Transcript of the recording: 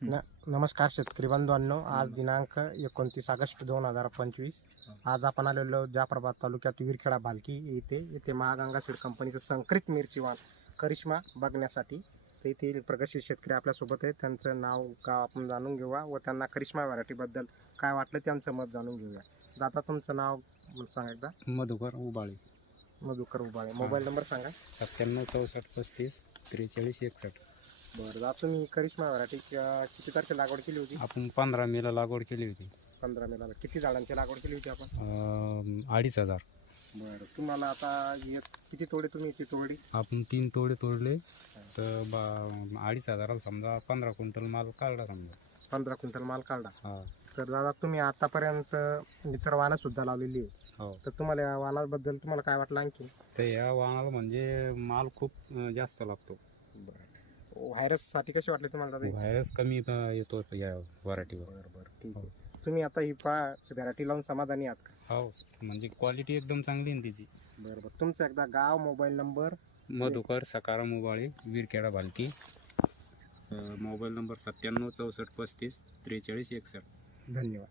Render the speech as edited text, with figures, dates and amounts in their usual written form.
नमस्कार शेतकरी बांधवांनो, आज दिनांक 29 ऑगस्ट 2025. आज आपण आलेलो जाफराबाद तालुक्यात विरखेडा भालकी येथे महागंगा सीड कंपनीचं संकरित मिरची वाण करिश्मा बघण्यासाठी. तर येथील प्रगतशील शेतकरी आपल्यासोबत आहेत. त्यांचं नाव गाव आपण जाणून घेऊया व त्यांना करिश्मा व्हरायटीबद्दल काय वाटलं त्यांचं मत जाणून घेऊया. दादा, तुमचं नाव सांगा एकदा. मधुकर उबाळे. मधुकर उबाळे. मोबाईल नंबर सांगा. 97 64 35 43 61. बरं दादा, तुम्ही करिश्मा व्हरायटी किती तारखेला लागवड केली होती? आपण 15 मेला लागवड केली होती. 15 मेला. किती झाडांची लागवड केली होती आपण? 2,500. बरं, तुम्हाला आता किती तोडे तुम्ही ती तोडली? आपण 3 तोडे तोडले तर 2,500 समजा 15 क्विंटल माल काढला समजा. 15 क्विंटल माल काढला. हा. तर दादा, तुम्ही आतापर्यंत इतर वाणं सुद्धा लावलेली आहे. हो. तर तुम्हाला या वाणाबद्दल तुम्हाला काय वाटलं आणखी? तर या वाहनाला म्हणजे माल खूप जास्त लागतो. व्हायरससाठी कशी वाटली तुम्हाला दादा? व्हायरस कमी येतो या व्हरायटीवर. बरं बरं, ठीक आहे. तुम्ही आता ही व्हरायटी लावून समाधानी आहात का? हो, म्हणजे क्वालिटी एकदम चांगली आहे तिची. बरं बरं, तुमचं एकदा गाव, mobile number. Madhukar Sakaram Ubale, Virkheda Bhalki. Mobile number 97 64 35 43 61. धन्यवाद.